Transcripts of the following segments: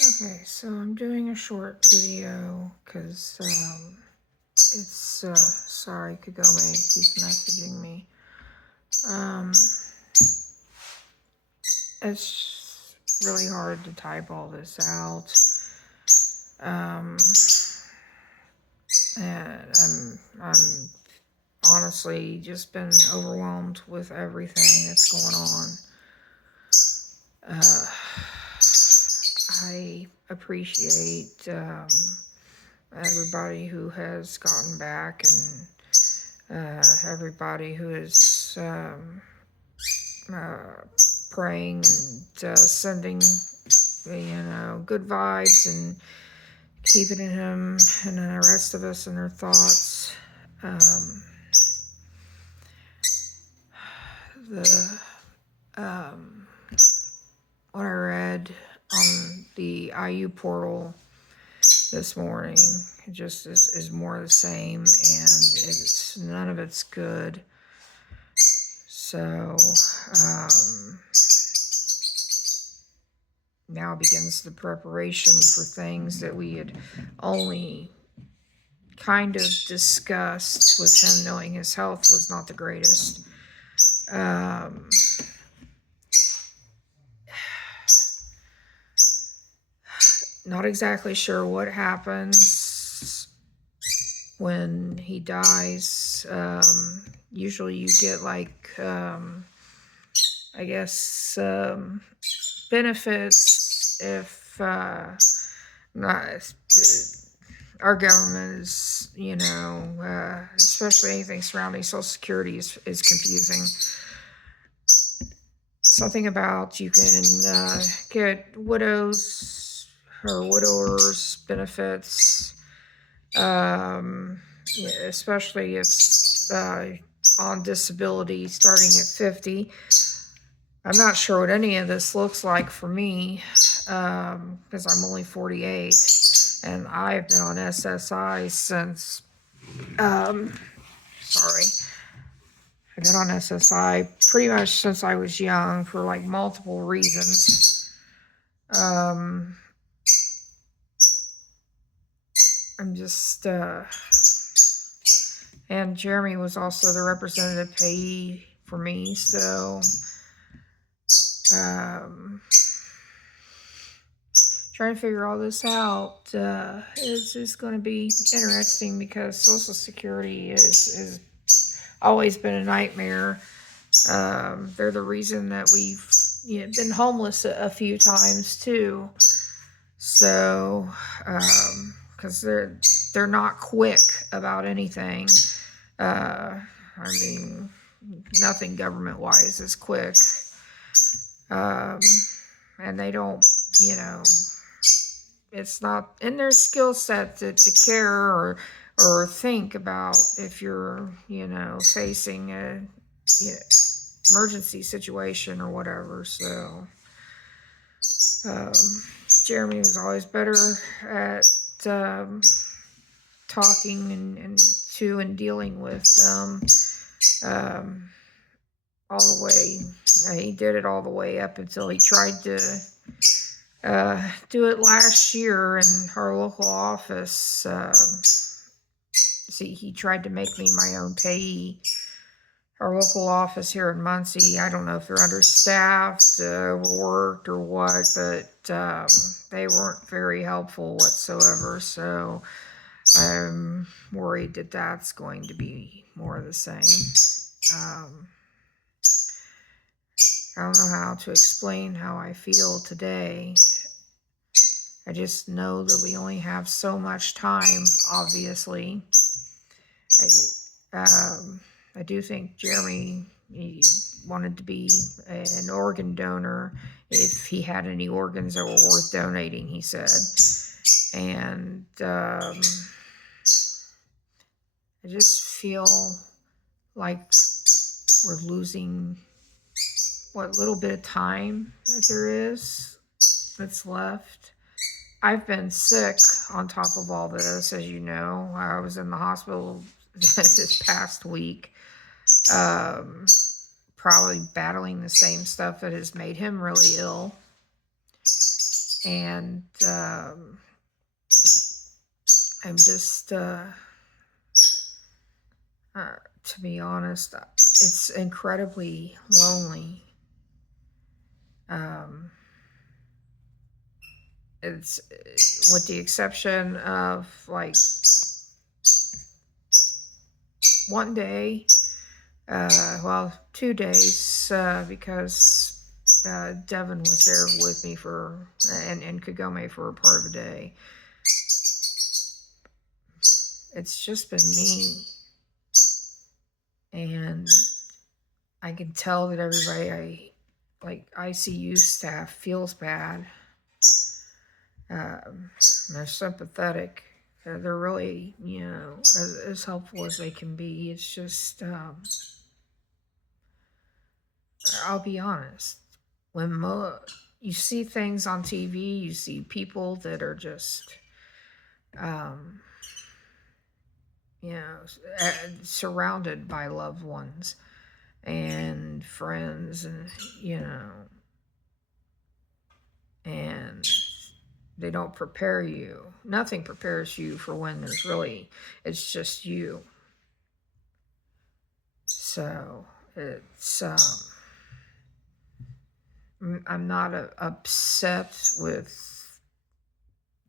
Okay, so I'm doing a short video because it's sorry, Kagome keeps messaging me. Um, it's really hard to type all this out. Um, and I'm honestly just been overwhelmed with everything that's going on. I appreciate everybody who has gotten back and everybody who is uh, praying and sending, good vibes and keeping him and the rest of us in their thoughts. Um, the what I read on the IU portal this morning just is more of the same, and it's none of it's good. So now begins the preparation for things that we had only kind of discussed with him knowing his health was not the greatest. Not exactly sure what happens when he dies. Usually you get like, I guess, benefits if not. Our government is, especially anything surrounding Social Security is confusing. Something about you can get widows or widowers benefits, especially if on disability starting at 50. I'm not sure what any of this looks like for me because I'm only 48 and I've been on SSI since, sorry, I've been on SSI pretty much since I was young for like multiple reasons. I'm just, and Jeremy was also the representative payee for me, so, trying to figure all this out is going to be interesting because Social Security is always been a nightmare. They're the reason that we've been homeless a few times too. So, because they're not quick about anything. I mean, nothing government wise is quick. And they don't, it's not in their skill set to care or think about if you're, facing a emergency situation or whatever. So, Jeremy was always better at talking and dealing with all the way. He did it all the way up until he tried to do it last year in our local office. See, he tried to make me my own payee. Our local office here in Muncie, I don't know if they're understaffed, overworked, or what, but they weren't very helpful whatsoever. So I'm worried that that's going to be more of the same. I don't know how to explain how I feel today. I just know that we only have so much time, obviously. I do think Jeremy, he wanted to be an organ donor if he had any organs that were worth donating, he said. And I just feel like we're losing what little bit of time that there is that's left. I've been sick on top of all this, as you know. I was in the hospital this past week, probably battling the same stuff that has made him really ill. And I'm just, to be honest, it's incredibly lonely. Um, it's with the exception of like one day, well, 2 days, because Devin was there with me for, and Kagome for a part of the day. It's just been me. And I can tell that everybody, ICU staff, feels bad. They're sympathetic. They're really, as helpful as they can be. It's just, I'll be honest. When you see things on TV, you see people that are just, um, surrounded by loved ones and friends, and and they don't prepare you. Nothing prepares you for when it's just you. So it's, I'm not upset with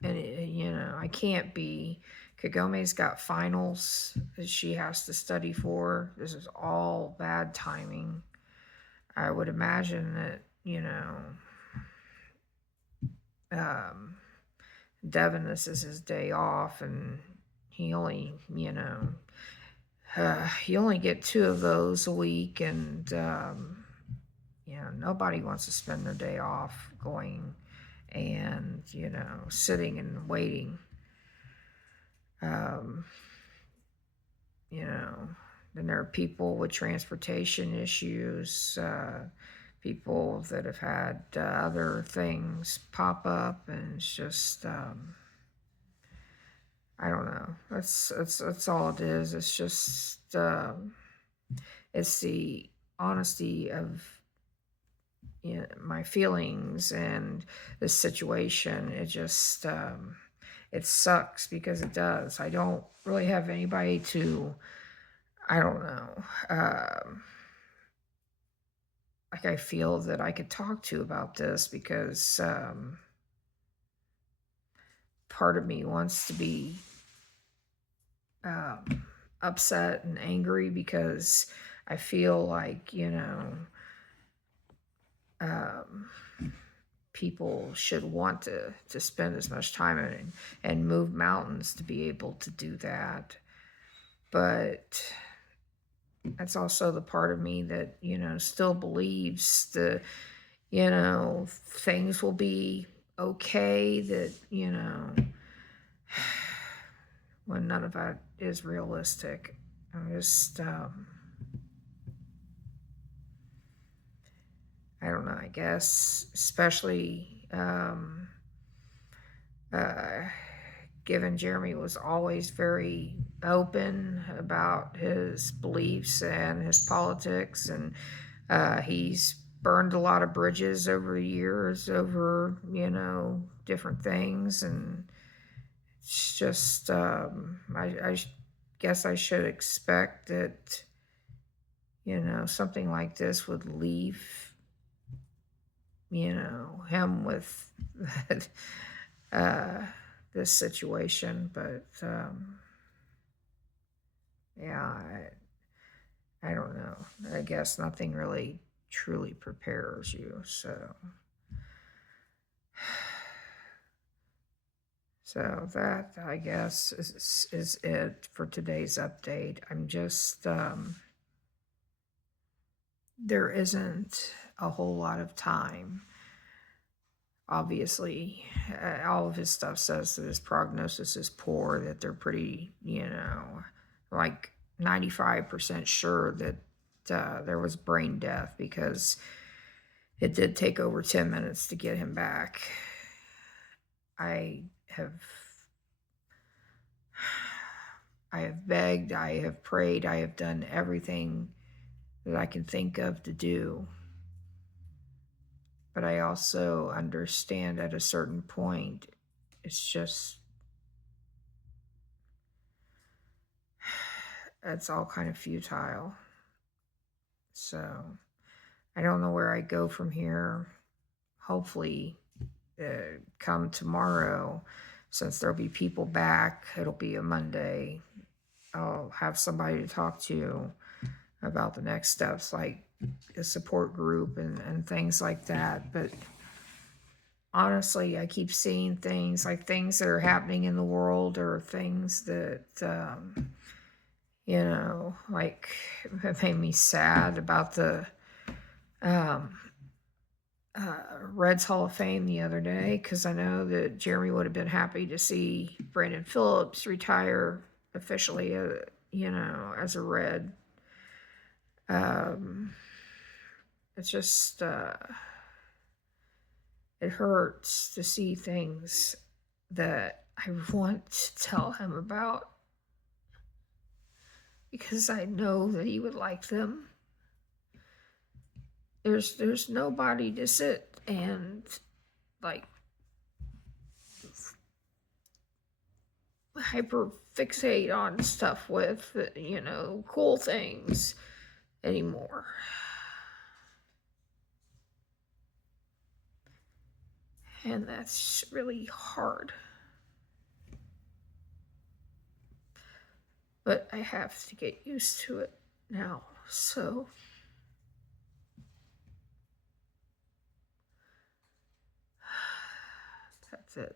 any, I can't be. Kagome's got finals that she has to study for. This is all bad timing. I would imagine that, um, Devin, this is his day off, and he only, you only get 2 of those a week, and nobody wants to spend their day off going and sitting and waiting. Um, then there are people with transportation issues, people that have had other things pop up, and it's just, I don't know. That's all it is. It's just, it's the honesty of my feelings and the situation. It just, it sucks because it does. I don't really have anybody to, I don't know, like I feel that I could talk to about this, because part of me wants to be upset and angry, because I feel like, um, people should want to spend as much time and move mountains to be able to do that. But that's also the part of me that, still believes things will be okay, that, when none of that is realistic. I'm just, I don't know, I guess, especially, uh, given Jeremy was always very open about his beliefs and his politics, and he's burned a lot of bridges over the years over, different things, and it's just, I guess I should expect that, something like this would leave, him with uh, this situation. But yeah, I don't know. I guess nothing really truly prepares you. So that, I guess, is it for today's update. I'm just, there isn't a whole lot of time. Obviously, all of his stuff says that his prognosis is poor, that they're pretty, like 95% sure that there was brain death, because it did take over 10 minutes to get him back. I have begged, I have prayed, I have done everything that I can think of to do. But I also understand at a certain point, it's all kind of futile. So I don't know where I go from here. Hopefully, come tomorrow, since there'll be people back, it'll be a Monday. I'll have somebody to talk to about the next steps, like a support group and things like that. But honestly, I keep seeing things like things that are happening in the world, or things that, like, it made me sad about the um, Reds Hall of Fame the other day, because I know that Jeremy would have been happy to see Brandon Phillips retire officially, as a Red. Um, it's just, it hurts to see things that I want to tell him about, because I know that he would like them. There's nobody to sit and, like, hyper fixate on stuff with, cool things anymore. And that's really hard. But I have to get used to it now. So that's it.